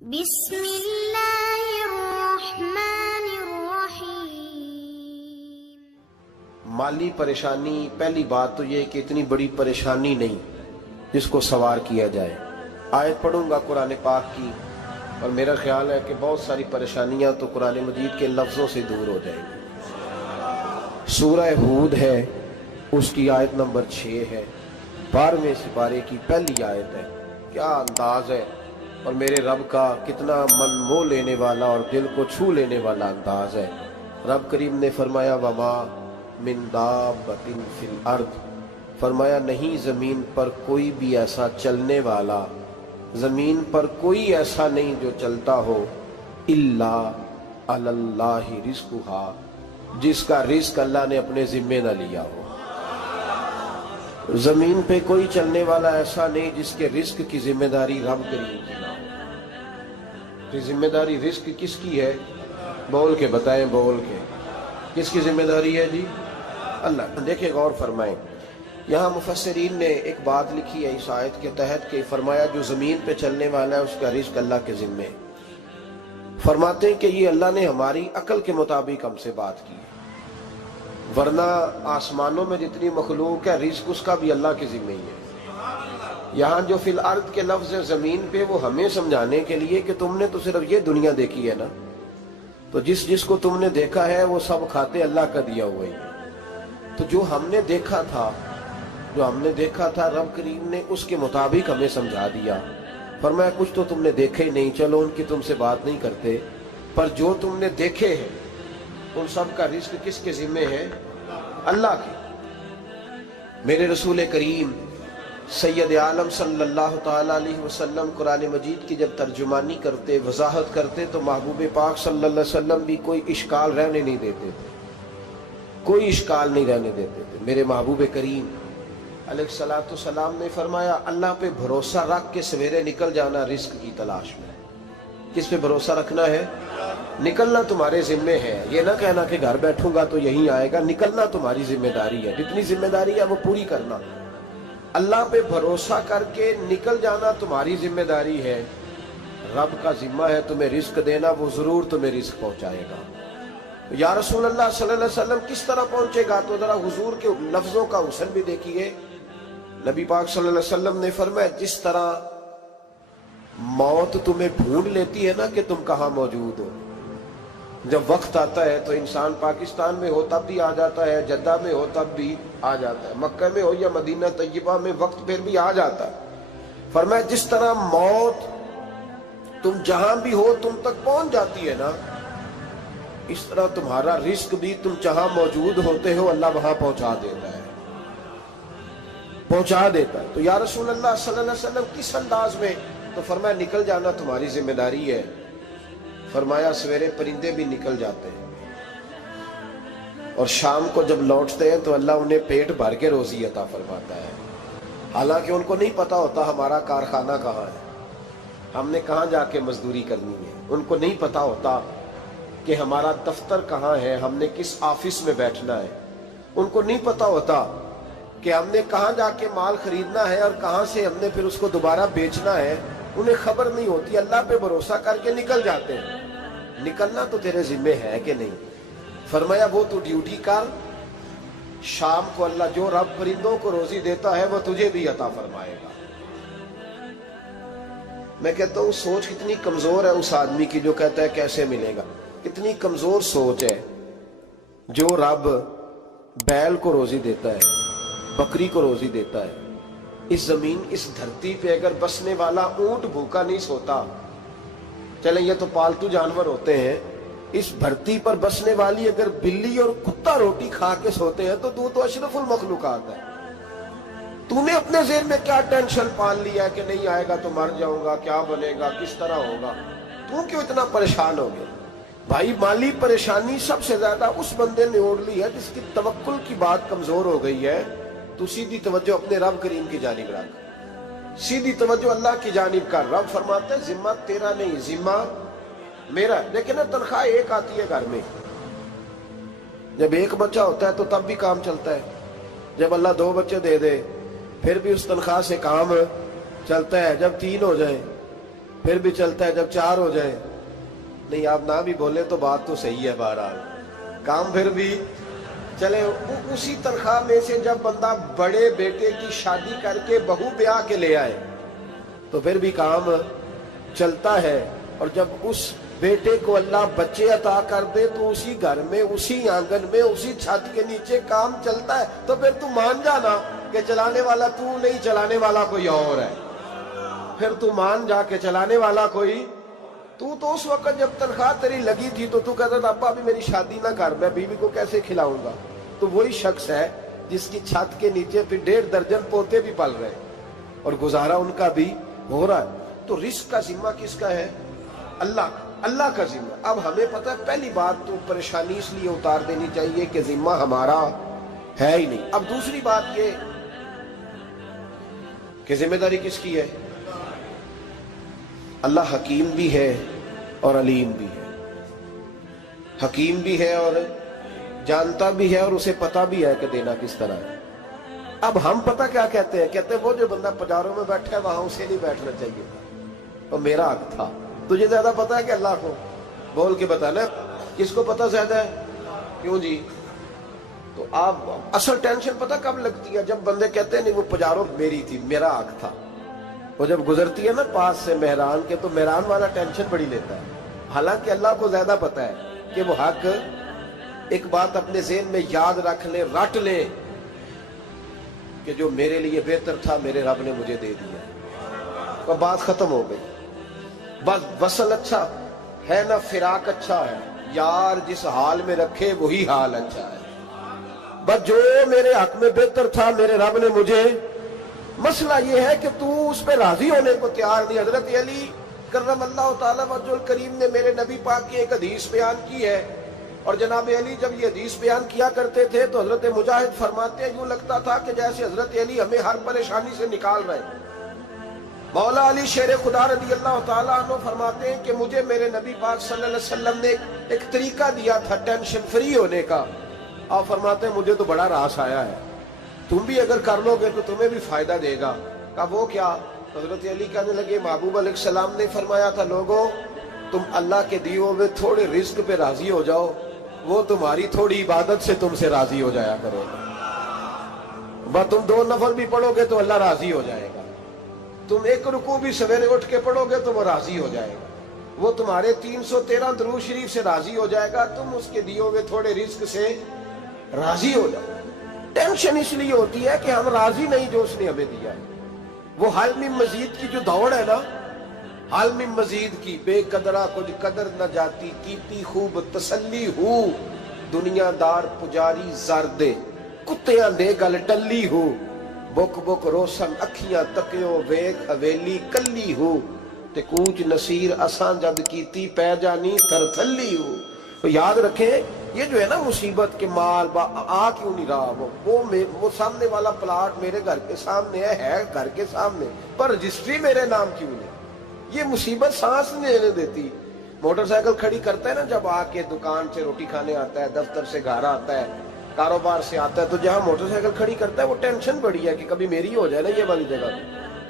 بسم اللہ الرحمن الرحیم۔ مالی پریشانی، پہلی بات تو یہ کہ اتنی بڑی پریشانی نہیں جس کو سوار کیا جائے۔ آیت پڑھوں گا قرآن پاک کی، اور میرا خیال ہے کہ بہت ساری پریشانیاں تو قرآن مجید کے لفظوں سے دور ہو جائیں گی۔ سورہ ہود ہے، اس کی آیت نمبر 6 ہے، 12ویں سپارے کی پہلی آیت ہے۔ کیا انداز ہے، اور میرے رب کا کتنا من موہ لینے والا اور دل کو چھو لینے والا انداز ہے۔ رب کریم نے فرمایا وما من دابۃ فی الارض، فرمایا نہیں زمین پر کوئی بھی ایسا چلنے والا، زمین پر کوئی ایسا نہیں جو چلتا ہو، الا علی اللہ رزقھا، جس کا رزق اللہ نے اپنے ذمے نہ لیا ہو۔ زمین پہ کوئی چلنے والا ایسا نہیں جس کے رزق کی ذمہ داری رب کریم کی نہ ہو۔ کہ ذمہ داری رزق کس کی ہے؟ بول کے بتائیں، بول کے کس کی ذمہ داری ہے جی؟ اللہ۔ دیکھیں غور فرمائیں، یہاں مفسرین نے ایک بات لکھی ہے اس آیت کے تحت کہ فرمایا جو زمین پہ چلنے والا ہے اس کا رزق اللہ کے ذمے۔ فرماتے ہیں کہ یہ اللہ نے ہماری عقل کے مطابق ہم سے بات کی ہے، ورنہ آسمانوں میں جتنی مخلوق ہے رزق اس کا بھی اللہ کے ذمے ہی ہے۔ یہاں جو فی الارض کے لفظ ہے زمین پہ، وہ ہمیں سمجھانے کے لیے کہ تم نے تو صرف یہ دنیا دیکھی ہے نا، تو جس جس کو تم نے دیکھا ہے وہ سب کھاتے اللہ کا دیا ہوا ہی ہے۔ تو جو ہم نے دیکھا تھا رب کریم نے اس کے مطابق ہمیں سمجھا دیا۔ فرمایا کچھ تو تم نے دیکھے ہی نہیں، چلو ان کی تم سے بات نہیں کرتے، پر جو تم نے دیکھے ہیں ان سب کا رزق کس کے ذمے ہے؟ اللہ کے۔ میرے رسول کریم سید عالم صلی اللہ تعالیٰ علیہ وسلم قرآن مجید کی جب ترجمانی کرتے، وضاحت کرتے، تو محبوب پاک صلی اللہ علیہ وسلم بھی کوئی اشکال رہنے نہیں دیتے تھے، کوئی اشکال نہیں رہنے دیتے تھے۔ میرے محبوب کریم علیہ الصلوۃ والسلام نے فرمایا اللہ پہ بھروسہ رکھ کے سویرے نکل جانا رزق کی تلاش میں۔ کس پہ بھروسہ رکھنا ہے؟ نکلنا تمہارے ذمے ہے، یہ نہ کہنا کہ گھر بیٹھوں گا تو یہیں آئے گا، نکلنا تمہاری ذمہ داری ہے، جتنی ذمہ داری ہے وہ پوری کرنا۔ اللہ پہ بھروسہ کر کے نکل جانا تمہاری ذمہ داری ہے، رب کا ذمہ ہے تمہیں رزق دینا، وہ ضرور تمہیں رزق پہنچائے گا۔ یا رسول اللہ صلی اللہ علیہ وسلم کس طرح پہنچے گا؟ تو ذرا حضور کے لفظوں کا حسن بھی دیکھیے۔ نبی پاک صلی اللہ علیہ وسلم نے فرمایا جس طرح موت تمہیں ڈھونڈ لیتی ہے نا کہ تم کہاں موجود ہو، جب وقت آتا ہے تو انسان پاکستان میں ہو تب بھی آ جاتا ہے، جدہ میں ہو تب بھی آ جاتا ہے، مکہ میں ہو یا مدینہ طیبہ میں، وقت پھر بھی آ جاتا ہے۔ فرمایا جس طرح موت تم جہاں بھی ہو تم تک پہنچ جاتی ہے نا، اس طرح تمہارا رزق بھی تم جہاں موجود ہوتے ہو اللہ وہاں پہنچا دیتا ہے، پہنچا دیتا ہے۔ تو یا رسول اللہ صلی اللہ علیہ وسلم کس انداز میں؟ تو فرمایا نکل جانا تمہاری ذمہ داری ہے۔ فرمایا سویرے پرندے بھی نکل جاتے ہیں، اور شام کو جب لوٹتے ہیں تو اللہ انہیں پیٹ بھر کے روزی عطا فرماتا ہے، حالانکہ ان کو نہیں پتا ہوتا ہمارا کارخانہ کہاں ہے، ہم نے کہاں جا کے مزدوری کرنی ہے، ان کو نہیں پتا ہوتا کہ ہمارا دفتر کہاں ہے، ہم نے کس آفس میں بیٹھنا ہے، ان کو نہیں پتا ہوتا کہ ہم نے کہاں جا کے مال خریدنا ہے اور کہاں سے ہم نے پھر اس کو دوبارہ بیچنا ہے، انہیں خبر نہیں ہوتی۔ اللہ پہ بھروسہ کر کے نکل جاتے ہیں۔ نکلنا تو تیرے ذمہ ہے کہ نہیں؟ فرمایا وہ تو ڈیوٹی کر، شام کو اللہ جو رب پرندوں کو روزی دیتا ہے وہ تجھے بھی عطا فرمائے گا۔ میں کہتا ہوں سوچ کتنی کمزور ہے اس آدمی کی جو کہتا ہے کیسے ملے گا۔ کتنی کمزور سوچ ہے جو رب بیل کو روزی دیتا ہے، بکری کو روزی دیتا ہے۔ اس زمین اس دھرتی پہ اگر بسنے والا اونٹ بھوکا نہیں سوتا، چلیں یہ تو پالتو جانور ہوتے ہیں، اس دھرتی پر بسنے والی اگر بلی اور کتا روٹی کھا کے سوتے ہیں تو اشرف المخلوقات ہے۔ تو نے اپنے ذہن میں کیا ٹینشن پال لیا ہے کہ نہیں آئے گا تو مر جاؤں گا، کیا بنے گا، کس طرح ہوگا؟ تو کیوں اتنا پریشان ہو گیا؟ بھائی مالی پریشانی سب سے زیادہ اس بندے نے اوڑھ لی ہے جس کی توکل کی بات کمزور ہو گئی ہے۔ تو سیدھی توجہ اپنے رب کریم کی جانب رکھ، سیدھی توجہ اللہ کی جانب کر۔ رب فرماتا ہے ذمہ تیرا نہیں، ذمہ میرا۔ لیکن تنخواہ ایک آتی ہے گھر میں، جب ایک بچہ ہوتا ہے تو تب بھی کام چلتا ہے، جب اللہ 2 بچے دے دے پھر بھی اس تنخواہ سے کام چلتا ہے، جب 3 ہو جائیں پھر بھی چلتا ہے جب 4 ہو جائے. نہیں آپ نہ بھی بولے تو بات تو صحیح ہے, بہرحال کام پھر بھی چلے. اسی تنخواہ میں سے جب بندہ بڑے بیٹے کی شادی کر کے بہو بیاہ کے لے آئے تو پھر بھی کام چلتا ہے. اور جب اس بیٹے کو اللہ بچے عطا کر دے تو اسی گھر میں, اسی آنگن میں, اسی چھت کے نیچے کام چلتا ہے. تو پھر تو مان جانا کہ چلانے والا تو نہیں, چلانے والا کوئی اور ہے. پھر تو مان جا کے چلانے والا کوئی. تو اس وقت جب تنخواہ تیری لگی تھی تو کہتا تھا ابا ابھی میری شادی نہ کر, میں بیوی کو کیسے کھلاؤں گا. تو وہی شخص ہے جس کی چھت کے نیچے پھر 1.5 درجن پوتے بھی پل رہے اور گزارا ان کا بھی ہو رہا ہے. تو رزق کا ذمہ کس کا ہے؟ اللہ کا ذمہ. اب ہمیں پتہ ہے پہلی بات تو پریشانی اس لیے اتار دینی چاہیے کہ ذمہ ہمارا ہے ہی نہیں. اب دوسری بات یہ کہ ذمہ داری کس کی ہے؟ اللہ حکیم بھی ہے اور علیم بھی ہے. حکیم بھی ہے اور جانتا بھی ہے اور اسے پتہ بھی ہے کہ دینا کس طرح ہے. اب ہم پتہ کیا کہتے ہیں؟ کہتے ہیں وہ جو بندہ پجاروں میں بیٹھا ہے وہاں اسے نہیں بیٹھنا چاہیے اور میرا حق تھا. تجھے زیادہ پتہ ہے کہ اللہ کو؟ بول کے بتانا. کس کو پتہ زیادہ ہے؟ کیوں جی؟ تو آپ اصل ٹینشن پتہ کب لگتی ہے؟ جب بندے کہتے ہیں نہیں وہ پجاروں میری تھی, میرا حق تھا. وہ جب گزرتی ہے نا پاس سے مہران کے تو مہران والا ٹینشن بڑی لیتا ہے. حالانکہ اللہ کو زیادہ پتہ ہے کہ وہ حق. ایک بات اپنے ذہن میں یاد رکھ لے, رٹ لے کہ جو میرے لیے بہتر تھا میرے رب نے مجھے دے دیا. تو بات ختم ہو گئی. بس وصل اچھا ہے نہ فراق اچھا ہے, یار جس حال میں رکھے وہی حال اچھا ہے. بس جو میرے حق میں بہتر تھا میرے رب نے مجھے. مسئلہ یہ ہے کہ تو اس پہ راضی ہونے کو تیار نہیں. حضرت علی کرم اللہ تعالی وجہ الکریم نے میرے نبی پاک کی ایک حدیث بیان کی ہے, اور جناب علی جب یہ حدیث بیان کیا کرتے تھے تو حضرت مجاہد فرماتے ہیں یوں لگتا تھا کہ جیسے حضرت علی ہمیں ہر پریشانی سے نکال رہے ہیں. مولا علی شیر خدا رضی اللہ تعالیٰ عنہ فرماتے ہیں کہ مجھے میرے نبی پاک صلی اللہ علیہ وسلم نے ایک طریقہ دیا تھا ٹینشن فری ہونے کا. آپ فرماتے ہیں مجھے تو بڑا راس آیا ہے, تم بھی اگر کر لو گے تو تمہیں بھی فائدہ دے گا. کہا وہ کیا؟ حضرت علی کہنے لگے محبوب علیہ السلام نے فرمایا تھا لوگوں تم اللہ کے دیے ہوئے تھوڑے رزق پہ راضی ہو جاؤ, وہ تمہاری تھوڑی عبادت سے تم سے راضی ہو جایا کرو. بس تم 2 نفل بھی پڑھو گے تو اللہ راضی ہو جائے گا. تم 1 رکوع بھی سویرے اٹھ کے پڑھو گے تو وہ راضی ہو جائے گا. وہ تمہارے 313 درود شریف سے راضی ہو جائے گا. تم اس کے دیے ہوئے تھوڑے رزق سے راضی ہو جاؤ. ٹینشن اس لیے ہوتی ہے کہ ہم راضی نہیں جو اس نے ہمیں دیا ہے. وہ حل میں مزید کی جو دوڑ ہے نا, حل میں مزید کی, بے قدرہ کچھ قدر نہ جاتی, کیتی خوب تسلی ہو, دنیا دار پجاری زردے, کتیاں دے گل ٹلی ہو, بک بک روشن اکھیاں تکیو ویک حویلی کلی ہو, تے کوچ نصیر اساں جد کیتی پہ جانی تھر تھلی ہو. تو یاد رکھیں یہ جو ہے نا مصیبت کے مال آ کیوں نہیں رہا, وہ سامنے والا پلاٹ میرے گھر کے سامنے ہے گھر کے سامنے, پر رجسٹری میرے نام کیوں نہیں. یہ مصیبت سانس نہیں لینے دیتی. موٹر سائیکل کھڑی کرتا ہے نا جب آ کے دکان سے روٹی کھانے آتا ہے, دفتر سے گھر آتا ہے, کاروبار سے آتا ہے, تو جہاں موٹر سائیکل کھڑی کرتا ہے وہ ٹینشن بڑی ہے کہ کبھی میری ہو جائے نا یہ والی جگہ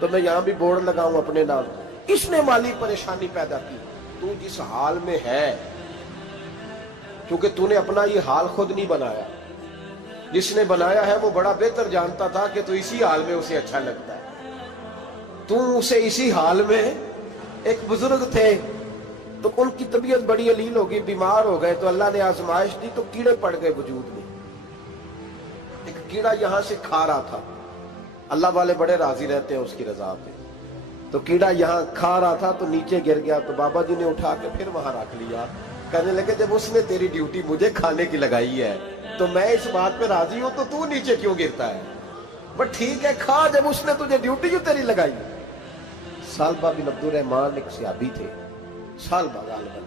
تو میں یہاں بھی بورڈ لگاؤں اپنے نام. اس نے مالی پریشانی پیدا کی. تو جس حال میں ہے, کیونکہ تو نے اپنا یہ حال خود نہیں بنایا, جس نے بنایا ہے وہ بڑا بہتر جانتا تھا کہ تو اسی حال میں اسے اچھا لگتا ہے. تو اسے اسی حال میں, ایک بزرگ تھے تو ان کی طبیعت بڑی علیل ہو گئی, بیمار ہو گئے, تو اللہ نے آزمائش دی تو کیڑے پڑ گئے وجود میں. ایک کیڑا یہاں سے کھا رہا تھا, اللہ والے بڑے راضی رہتے ہیں اس کی رضا پہ, تو کیڑا یہاں کھا رہا تھا تو نیچے گر گیا. تو بابا جی نے اٹھا کے پھر وہاں رکھ لیا. کہنے لگے جب اس نے تیری ڈیوٹی مجھے کھانے کی لگائی ہے تو میں اس بات پہ راضی ہوں, تو نیچے کیوں گرتا ہے؟ بٹ ٹھیک ہے کھا, جب اس نے تجھے ڈیوٹی جو تیری لگائی. سالبہ بن عبد الرحمن ایک صحابی تھے, سالبہ غالباً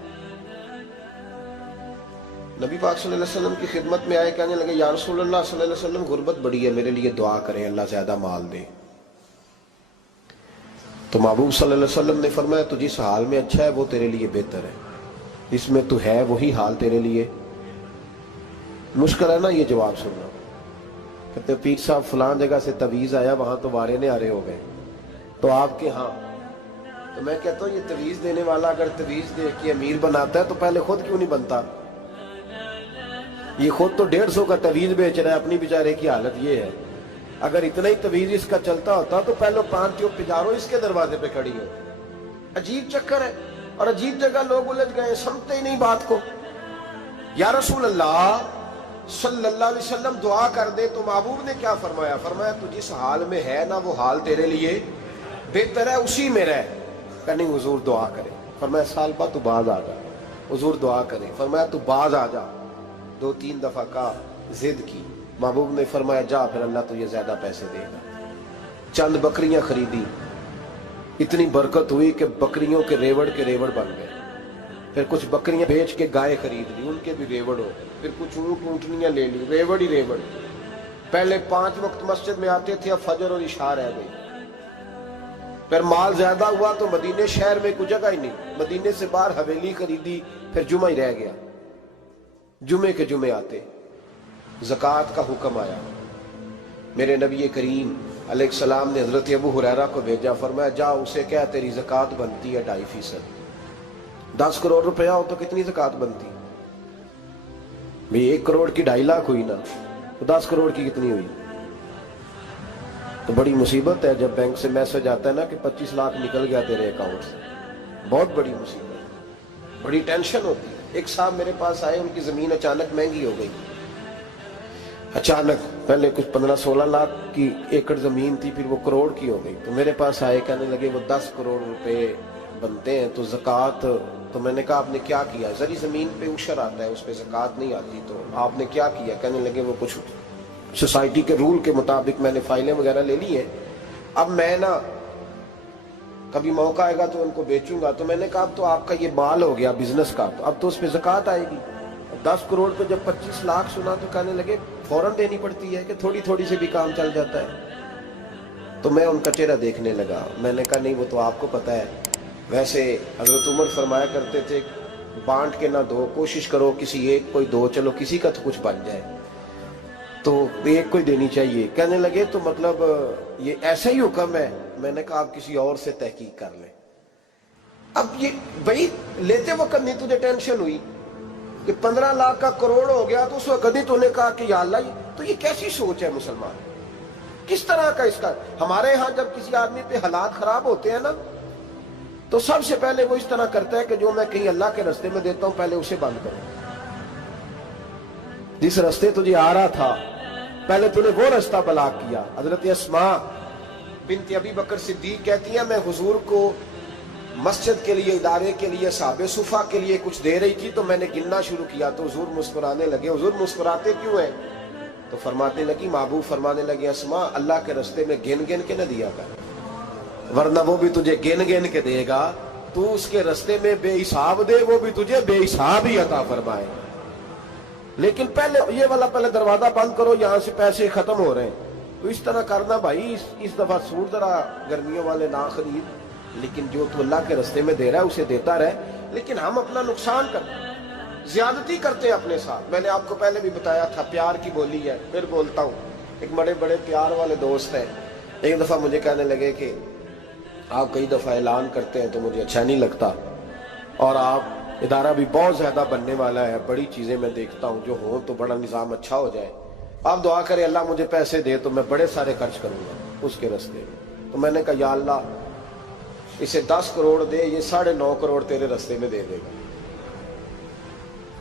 نبی پاک صلی اللہ علیہ وسلم کی خدمت میں آئے, کہنے لگے یا رسول اللہ صلی اللہ علیہ وسلم غربت بڑی ہے, میرے لیے دعا کریں اللہ زیادہ مال دے. تو محبوب صلی اللہ علیہ وسلم نے فرمایا تو جس حال میں اچھا ہے وہ تیرے لیے بہتر ہے, اس میں تو ہے وہی حال تیرے لیے. مشکل ہے نا یہ جواب سننا. کہتے پیر صاحب فلان جگہ سے تویز آیا, وہاں تو وارے نے آرے ہو گئے, تو آپ کے ہاں تو میں کہتا ہوں یہ تویز دینے والا اگر تویز دے کے امیر بناتا ہے تو پہلے خود کیوں نہیں بنتا؟ یہ خود تو 150 کا تویز بیچ رہا ہے، اپنی بیچارے کی حالت یہ ہے۔ اگر اتنا ہی تویز اس کا چلتا ہوتا تو پہلے 5 ٹیوب پجارو اس کے دروازے پہ کھڑی ہو۔ عجیب چکر ہے، اور عجیب جگہ لوگ الجھ گئے، سمجھتے ہی نہیں بات کو۔ یا رسول اللہ صلی اللہ علیہ وسلم دعا کر دے تو محبوب نے کیا فرمایا؟ فرمایا تو جس حال میں ہے نا وہ حال تیرے لیے بہتر ہے، اسی میں رہ۔ کہ نہیں حضور دعا کرے۔ فرمایا سال بعد تو باز آ جا۔ حضور دعا کرے۔ فرمایا تو باز آ جا۔ 2-3 دفعہ کا ضد کی، محبوب نے فرمایا جا پھر اللہ تجھے زیادہ پیسے دے گا۔ چند بکریاں خریدی، اتنی برکت ہوئی کہ بکریوں کے ریوڑ بن گئے۔ پھر کچھ بکریاں بیچ کے گائے خرید لی، ان کے بھی ریوڑ ہو۔ پھر کچھ اونٹنیاں لے لی، ریوڑ ہی ریوڑ۔ پہلے 5 وقت مسجد میں آتے تھے، اب فجر اور عشاء رہ گئی۔ پھر مال زیادہ ہوا تو مدینے شہر میں کوئی جگہ ہی نہیں، مدینے سے باہر حویلی خریدی، پھر جمعہ ہی رہ گیا۔ جمعے کے جمعے آتے، زکوٰۃ کا حکم آیا۔ میرے نبی کریم علیہ السلام نے حضرت ابو ہریرہ کو بھیجا، فرمایا جا اسے کہہ تیری زکوٰۃ بنتی ہے 2.5%۔ 10 کروڑ روپیہ ہو تو کتنی زکوٰۃ بنتی؟ بھئی 1 کروڑ کی 2.5 لاکھ ہوئی نا، تو 10 کروڑ کی کتنی ہوئی؟ تو بڑی مصیبت ہے جب بینک سے میسج آتا ہے نا کہ 25 لاکھ نکل گیا تیرے اکاؤنٹ سے، بہت بڑی مصیبت، بڑی ٹینشن ہوتی ہے۔ ایک صاحب میرے پاس آئے، ان کی زمین اچانک مہنگی ہو گئی، اچانک پہلے کچھ 15-16 لاکھ کی ایکڑ زمین تھی، پھر وہ کروڑ کی ہو گئی۔ تو میرے پاس آئے، کہنے لگے وہ 10 کروڑ روپے بنتے ہیں تو زکوٰۃ، تو میں نے کہا آپ نے کیا کیا؟ زری زمین پہ عشر آتا ہے، اس پہ زکوٰۃ نہیں آتی، تو آپ نے کیا کیا؟ کہنے لگے وہ کچھ سوسائٹی کے رول کے مطابق میں نے فائلیں وغیرہ لے لی ہیں، اب میں نا کبھی موقع آئے گا تو ان کو بیچوں گا۔ تو میں نے کہا اب تو آپ کا یہ مال ہو گیا بزنس کا، تو اب تو اس پہ زکوٰۃ آئے گی۔ 10 کروڑ پہ جب 25 لاکھ سنا تو کہنے لگے فوراً دینی پڑتی ہے کہ تھوڑی تھوڑی سے بھی کام چل جاتا ہے؟ تو میں ان کا چہرہ دیکھنے لگا، میں نے کہا نہیں وہ تو آپ کو پتہ ہے، ویسے حضرت عمر فرمایا کرتے تھے بانٹ کے نہ دو، کوشش کرو کسی ایک کو ہی دو، چلو کسی کا تو کچھ بن جائے، تو ایک کو ہی دینی چاہیے۔ کہنے لگے تو مطلب یہ ایسا ہی حکم ہے؟ میں نے کہا آپ کسی اور سے تحقیق کر لیں۔ اب یہ بھائی لیتے وقت نہیں تجھے ٹینشن ہوئی کہ 15 لاکھ کا کروڑ ہو گیا، تو اس وقت نہیں تو نے کہا کہ یا اللہ، تو یہ کیسی سوچ ہے مسلمان؟ کس طرح کا اس کا؟ ہمارے ہاں جب کسی آدمی پہ حالات خراب ہوتے ہیں نا تو سب سے پہلے وہ اس طرح کرتا ہے کہ جو میں کہیں اللہ کے راستے میں دیتا ہوں پہلے اسے بند کرو۔ جس راستے تجھے آ رہا تھا پہلے تو نے وہ راستہ بلاک کیا۔ حضرت اسماء بنت ابی بکر صدیق کہتی ہیں میں حضور کو مسجد کے لیے، ادارے کے لیے، صحابہ صفا کے لیے کچھ دے رہی تھی، تو میں نے گننا شروع کیا تو حضور مسکرانے لگے۔ حضور مسکراتے کیوں ہیں؟ تو فرمانے لگی، محبوب فرمانے لگے اسماء اللہ کے راستے میں گن گن کے نہ دیا کر، ورنہ وہ بھی تجھے گن گن کے دے گا، تو اس کے راستے میں بے حساب دے، وہ بھی تجھے بے حساب ہی عطا فرمائے۔ لیکن پہلے یہ والا پہلے دروازہ بند کرو، یہاں سے پیسے ختم ہو رہے ہیں۔ تو اس طرح کرنا بھائی، اس دفعہ سوٹ ذرا گرمیوں والے نہ خرید، لیکن جو تو اللہ کے راستے میں دے رہا ہے اسے دیتا رہے۔ لیکن ہم اپنا نقصان کرتے ہیں، زیادتی کرتے ہیں اپنے ساتھ۔ میں نے آپ کو پہلے بھی بتایا تھا پیار کی بولی ہے، پھر بولتا ہوں۔ ایک بڑے بڑے پیار والے دوست ہیں، ایک دفعہ مجھے کہنے لگے کہ آپ کئی دفعہ اعلان کرتے ہیں تو مجھے اچھا نہیں لگتا، اور آپ ادارہ بھی بہت زیادہ بننے والا ہے، بڑی چیزیں میں دیکھتا ہوں جو ہوں تو بڑا نظام اچھا ہو جائے، آپ دعا کریں اللہ مجھے پیسے دے تو میں بڑے سارے خرچ کروں گا اس کے راستے میں۔ تو میں نے کہا یا اللہ اسے 10 کروڑ دے، یہ 9.5 کروڑ تیرے راستے میں دے دے گا۔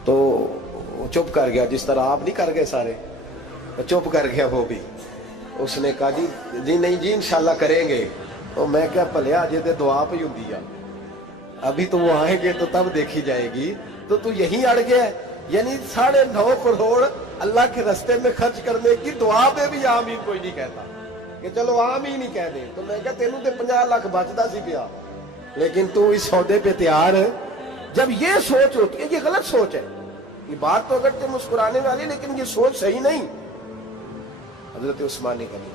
تو چپ کر گیا، جس طرح آپ نہیں کر گئے سارے، چپ کر گیا وہ بھی۔ اس نے کہا جی نہیں جی انشاءاللہ کریں گے۔ تو میں کیا پلیا جی تے دعا پہ ہوں دیا، ابھی تو وہ آئیں گے تو تب دیکھی جائے گی، تو یہیں اڑ گیا ہے۔ یعنی 9.5 کروڑ اللہ کے راستے میں خرچ کرنے کی دعا پہ بھی آمین کوئی نہیں کہتا کہ چلو آمین ہی کہہ دے۔ تو میں کہا تینوں تے 50 لاکھ بچتا سی پیا، لیکن تو اس سودے پہ تیار ہے۔ جب یہ سوچ ہوتی ہے، یہ غلط سوچ ہے، یہ بات تو اگر تے مسکرانے والی، لیکن یہ سوچ صحیح نہیں۔ حضرت عثمان غنی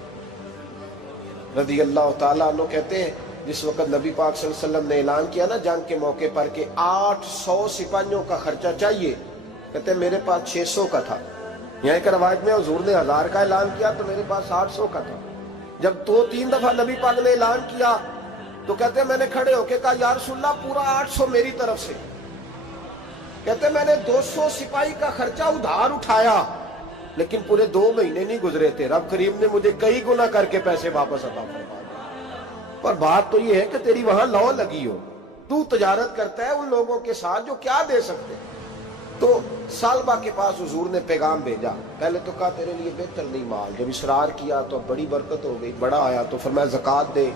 رضی اللہ تعالیٰ عنہ کہتے ہیں جس وقت نبی پاک صلی اللہ علیہ وسلم نے اعلان کیا نا جنگ کے موقع پر کہ 800 سپاہیوں کا خرچہ چاہیے، کہتے ہیں میرے پاس 600 کا تھا۔ یہاں ایک روایت میں حضور نے 1000 کا اعلان کیا تو میرے پاس 800 کا تھا۔ جب 2-3 دفعہ نبی پاک نے اعلان کیا تو کہتے ہیں میں نے کھڑے ہو کے کہا یا رسول اللہ پورا 800 میری طرف سے. کہتے ہیں میں نے 200 سپاہی کا خرچہ ادھار اٹھایا لیکن پورے 2 مہینے نہیں گزرے تھے رب کریم نے مجھے کئی گنا کر کے پیسے واپس عطا فرما دیے. پر بات تو یہ ہے کہ تیری وہاں لو لگی ہو, تو تجارت کرتا ہے ان لوگوں کے ساتھ جو کیا دے سکتے. تو سالبہ کے پاس حضور نے پیغام بھیجا. پہلے تو کہا تیرے لیے بہتر نہیں مال. جب اصرار کیا تو اب بڑی برکت ہو گئی, بڑا آیا تو فرمایا زکوٰۃ دے,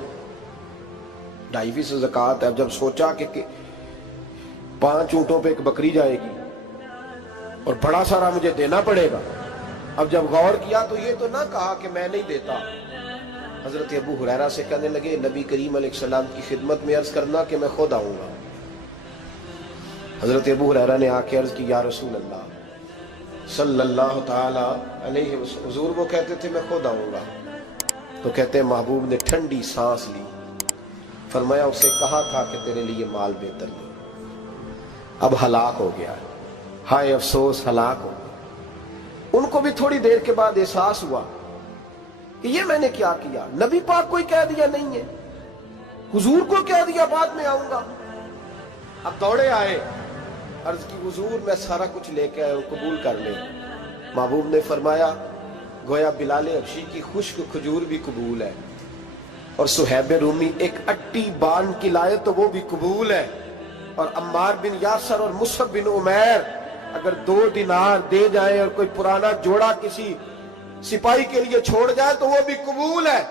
2.5% زکوٰۃ ہے. اب جب سوچا کہ 5 اونٹوں پہ ایک بکری جائے گی اور بڑا سارا مجھے دینا پڑے گا, اب جب غور کیا تو یہ تو نہ کہا کہ میں نہیں دیتا. حضرت ابو ہریرہ سے کہنے لگے نبی کریم علیہ السلام کی خدمت میں عرض کرنا کہ میں خود آؤں گا. حضرت ابو ہریرہ نے آ کے عرض کی یا رسول اللہ صلی اللہ تعالی علیہ وسلم. حضور وہ کہتے تھے میں خود آؤں گا. تو کہتے ہیں محبوب نے ٹھنڈی سانس لی, فرمایا اسے کہا تھا کہ تیرے لیے مال بہتر نہیں, اب ہلاک ہو گیا. ہائے افسوس, ہلاک ہو گیا. ان کو بھی تھوڑی دیر کے بعد احساس ہوا کہ یہ میں نے کیا کیا. نبی پاک کوئی کہہ دیا نہیں ہے, حضور کو کہہ دیا بعد میں آؤں گا. اب دوڑے آئے, عرض کی حضور میں سارا کچھ لے کے آیا ہوں, قبول کر لیں. محبوب نے فرمایا گویا بلال حبشی کی خشک کھجور بھی قبول ہے, اور صہیب رومی ایک اٹی بان کی لائے تو وہ بھی قبول ہے, اور عمار بن یاسر اور مصعب بن عمیر اگر 2 دینار دے جائیں اور کوئی پرانا جوڑا کسی سپاہی کے لیے چھوڑ جائے تو وہ بھی قبول ہے.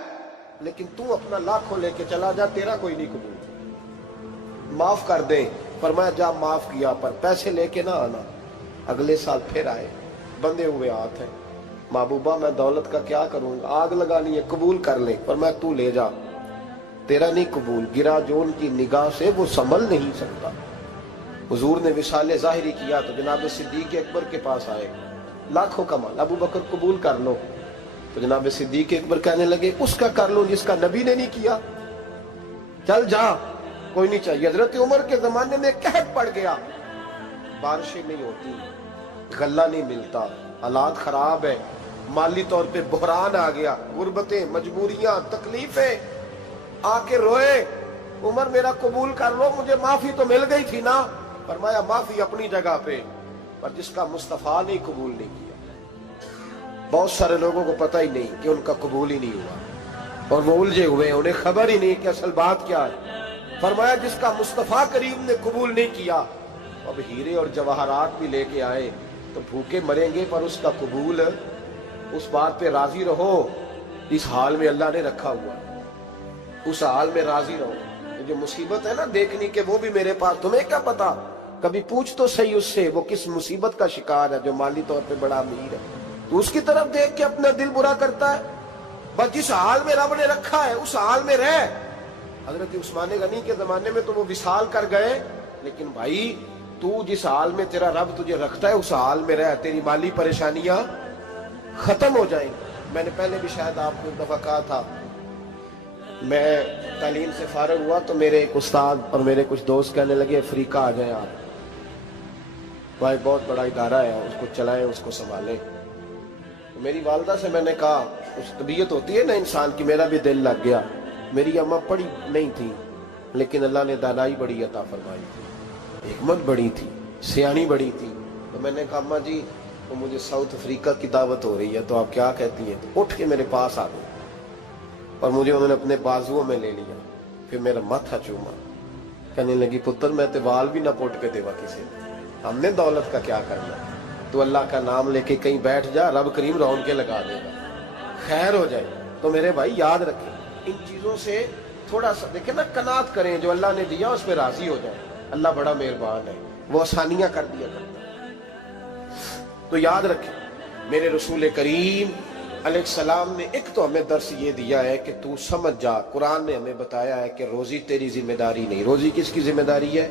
لیکن تو اپنا لاکھوں لے کے چلا جا, تیرا کوئی نہیں قبول. معاف کر دیں. فرمایا جا معاف کیا, پر پیسے لے کے نہ آنا. اگلے سال پھر آئے, بندے ہوئے ہاتھ ہیں. محبوبہ میں دولت کا کیا کروں گا, آگ لگانی ہے, قبول کر لیں. فرمایا تو لے جا, تیرا نہیں قبول. گرا جو ان کی نگاہ سے وہ سنبھل نہیں سکتا. حضور نے وصال ظاہری کیا تو جناب صدیق اکبر کے پاس آئے, لاکھوں کا مال. ابو بکر قبول کر لو. تو جناب صدیق اکبر کہنے لگے اس کا کر لو جس کا نبی نے نہیں کیا, چل جا, کوئی نہیں چاہیے. حضرت عمر کے زمانے میں قحط پڑ گیا, بارشیں نہیں ہوتی, غلہ نہیں ملتا, حالات خراب ہے, مالی طور پہ بحران آ گیا, غربتیں, مجبوریاں, تکلیفیں. آ کے روئے, عمر میرا قبول کر لو, مجھے معافی تو مل گئی تھی نا. فرمایا معافی اپنی جگہ پہ, پر جس کا مصطفیٰ نے قبول نہیں کیا. بہت سارے لوگوں کو پتہ ہی نہیں کہ ان کا قبول ہی نہیں ہوا, اور وہ الجھے ہوئے, انہیں خبر ہی نہیں کہ اصل بات کیا ہے. فرمایا جس کا مصطفیٰ کریم نے قبول نہیں کیا, اب ہیرے اور جواہرات بھی لے کے آئے تو بھوکے مریں گے, پر اس کا قبول, اس بات پہ راضی رہو اس حال میں اللہ نے رکھا ہوا, اس حال میں راضی رہو. جو مصیبت ہے نا دیکھنی کہ وہ بھی میرے پاس, تمہیں کیا پتا, کبھی پوچھ تو صحیح اس سے وہ کس مصیبت کا شکار ہے. جو مالی طور پہ بڑا امیر ہے تو اس کی طرف دیکھ کے اپنا دل برا کرتا ہے. بس جس حال میں رب نے رکھا ہے اس حال میں رہ. حضرت عثمان غنی کے زمانے میں تو وہ وصال کر گئے, لیکن بھائی تو جس حال میں تیرا رب تجھے رکھتا ہے اس حال میں رہ, تیری مالی پریشانیاں ختم ہو جائیں. میں نے پہلے بھی شاید آپ کو ایک دفعہ کہا تھا, میں تعلیم سے فارغ ہوا تو میرے ایک استاد اور میرے کچھ دوست کہنے لگے افریقہ آ جائیں آپ, بھائی بہت بڑا ادارہ ہے, اس کو چلائیں, اس کو سنبھالیں. میری والدہ سے میں نے کہا, اس طبیعت ہوتی ہے نا انسان کی, میرا بھی دل لگ گیا. میری اماں پڑھی نہیں تھی لیکن اللہ نے دانائی بڑی عطا فرمائی تھی, حکمت بڑی تھی, سیانی بڑی تھی. تو میں نے کہا اماں جی وہ مجھے ساؤتھ افریقہ کی دعوت ہو رہی ہے تو آپ کیا کہتی ہیں. تو اٹھ کے میرے پاس آ گئی اور مجھے انہوں نے اپنے بازوؤں میں لے لیا, پھر میرا ماتھا چوما, کہنے لگی پتر میں تے وال بھی نہ پوٹ کے دیوا کسی نے, ہم نے دولت کا کیا کرنا, تو اللہ کا نام لے کے کہیں بیٹھ جا, رب کریم رون کے لگا دے گا, خیر ہو جائے. تو میرے بھائی یاد رکھیں ان چیزوں سے تھوڑا سا دیکھیں نا, قناعت کریں, جو اللہ نے دیا اس پہ راضی ہو جائے. اللہ بڑا مہربان ہے, وہ آسانیاں کر دیا کرتا ہے. تو یاد رکھیں میرے رسول کریم علیہ السلام نے ایک تو ہمیں درس یہ دیا ہے کہ تو سمجھ جا, قرآن نے ہمیں بتایا ہے کہ روزی تیری ذمہ داری نہیں, روزی کس کی ذمہ داری ہے,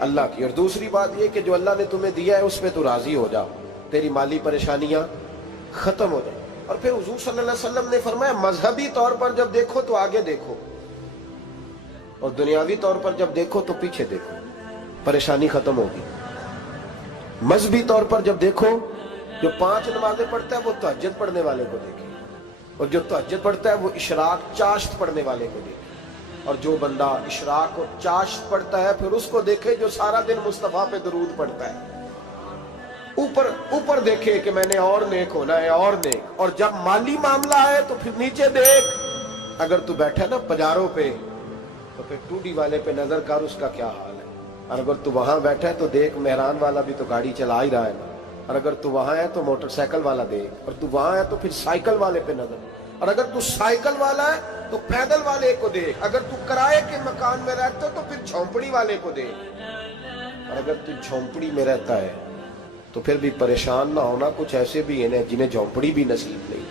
اللہ کی. اور دوسری بات یہ کہ جو اللہ نے تمہیں دیا ہے اس پہ تو راضی ہو جا, تیری مالی پریشانیاں ختم ہو جائیں. اور پھر حضور صلی اللہ علیہ وسلم نے فرمایا مذہبی طور پر جب دیکھو تو آگے دیکھو, اور دنیاوی طور پر جب دیکھو تو پیچھے دیکھو, پریشانی ختم ہوگی. مذہبی طور پر جب دیکھو, جو 5 نمازیں پڑھتا ہے وہ تہجد پڑھنے والے کو دیکھے, اور جو تہجد پڑھتا ہے وہ اشراق چاشت پڑھنے والے کو دیکھے. اور جو بندہ اشراق و چاشت پڑھتا ہے پھر اس کو دیکھے جو سارا دن مصطفیٰ پہ درود پڑھتا ہے. اوپر دیکھے کہ میں نے اور نیک ہونا ہے اور نیک. اور جب مالی معاملہ ہے تو پھر نیچے دیکھ. اگر تو بیٹھا نا پجاروں پہ تو پھر ٹوڈی والے پہ نظر کر اس کا کیا حال ہے. اور اگر تو وہاں بیٹھا ہے تو دیکھ مہران والا بھی تو گاڑی چلا ہی رہا ہے نا. اور اگر تو وہاں ہے تو موٹر سائیکل والا دیکھ. اور تو وہاں ہے تو پھر سائیکل والے پہ نظر. اور اگر تو سائیکل والا ہے تو پیدل والے کو دیکھ. اگر تو کرائے کے مکان میں رہتا تو پھر جھونپڑی والے کو دیکھ. اور اگر تو جھونپڑی میں رہتا ہے تو پھر بھی پریشان نہ ہونا. کچھ ایسے بھی ہیں جنہیں جھونپڑی بھی نصیب نہیں,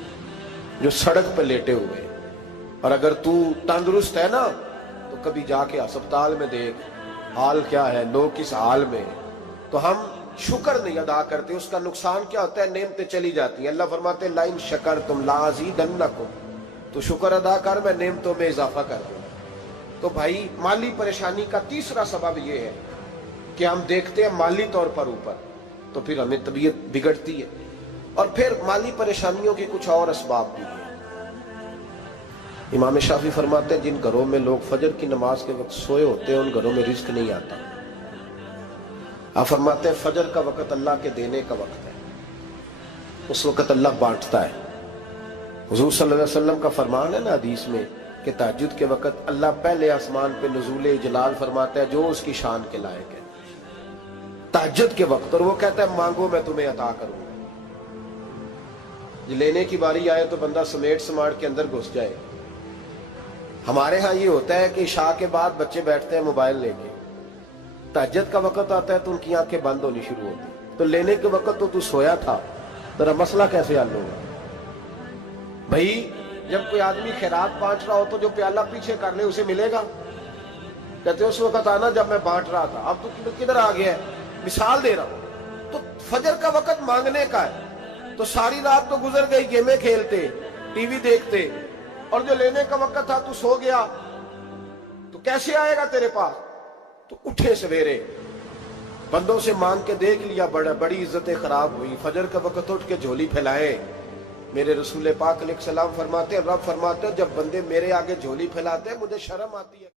جو سڑک پہ لیٹے ہوئے. اور اگر تو تندرست ہے نا تو کبھی جا کے اسپتال میں دیکھ حال کیا ہے, لوگ کس حال میں. تو ہم شکر نہیں ادا کرتے. اس کا نقصان کیا ہوتا ہے, نعمتیں چلی جاتی ہیں. اللہ فرماتے ہیں لئن شکرتم لازیدنکم, تو شکر ادا کر میں نعمتوں میں اضافہ کر دوں. تو بھائی مالی پریشانی کا تیسرا سبب یہ ہے کہ ہم دیکھتے ہیں مالی طور پر اوپر, تو پھر ہمیں طبیعت بگڑتی ہے. اور پھر مالی پریشانیوں کے کچھ اور اسباب بھی ہیں. امام شافعی فرماتے ہیں جن گھروں میں لوگ فجر کی نماز کے وقت سوئے ہوتے ہیں ان گھروں میں رزق نہیں آتا. آپ فرماتے ہیں فجر کا وقت اللہ کے دینے کا وقت ہے, اس وقت اللہ بانٹتا ہے. حضور صلی اللہ علیہ وسلم کا فرمان ہے نا حدیث میں کہ تہجد کے وقت اللہ پہلے آسمان پہ نزول جلال فرماتا ہے جو اس کی شان کے لائق ہے تہجد کے وقت. اور وہ کہتا ہے مانگو میں تمہیں عطا کروں گا. لینے کی باری آئے تو بندہ سمیٹ سماٹ کے اندر گھس جائے. ہمارے ہاں یہ ہوتا ہے کہ عشاء کے بعد بچے بیٹھتے ہیں موبائل لے کے, تہجد کا وقت آتا ہے تو ان کی آنکھیں بند ہونی شروع ہوتی. تو لینے کے وقت تو سویا تھا, ذرا مسئلہ کیسے حل ہوگا بھائی. جب کوئی آدمی خیرات بانٹ رہا ہو تو جو پیالہ پیچھے کر لے اسے ملے گا. کہتے اس وقت آنا جب میں بانٹ رہا تھا, اب تو کدھر آ گیا ہے. مثال دے رہا ہوں. تو فجر کا وقت مانگنے کا ہے, تو ساری رات تو گزر گئی گیمیں کھیلتے ٹی وی دیکھتے, اور جو لینے کا وقت تھا تو سو گیا, تو کیسے آئے گا تیرے پاس. تو اٹھے سویرے بندوں سے مانگ کے دیکھ لیا, بڑی عزتیں خراب ہوئی. فجر کا وقت اٹھ کے جھولی پھیلائے. میرے رسول پاک علیہ السلام فرماتے ہیں, رب فرماتے ہیں جب بندے میرے آگے جھولی پھیلاتے ہیں مجھے شرم آتی ہے.